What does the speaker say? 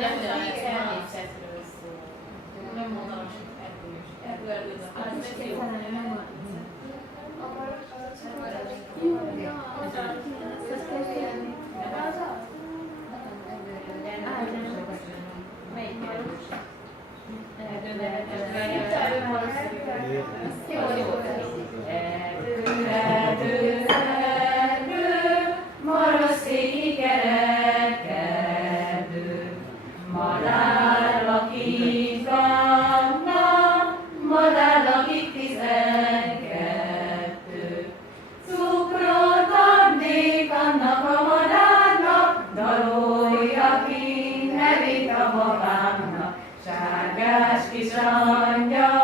természetről szól. Nem mondanak, hogy erdős. Melyik erdős? Erdő, maraszéki kerekerdő, madár lakik annak, madár lakik 12. Cukrot adnék annak a madárnak, dalolja ki nevét a babámnak, sárgás kis angyal.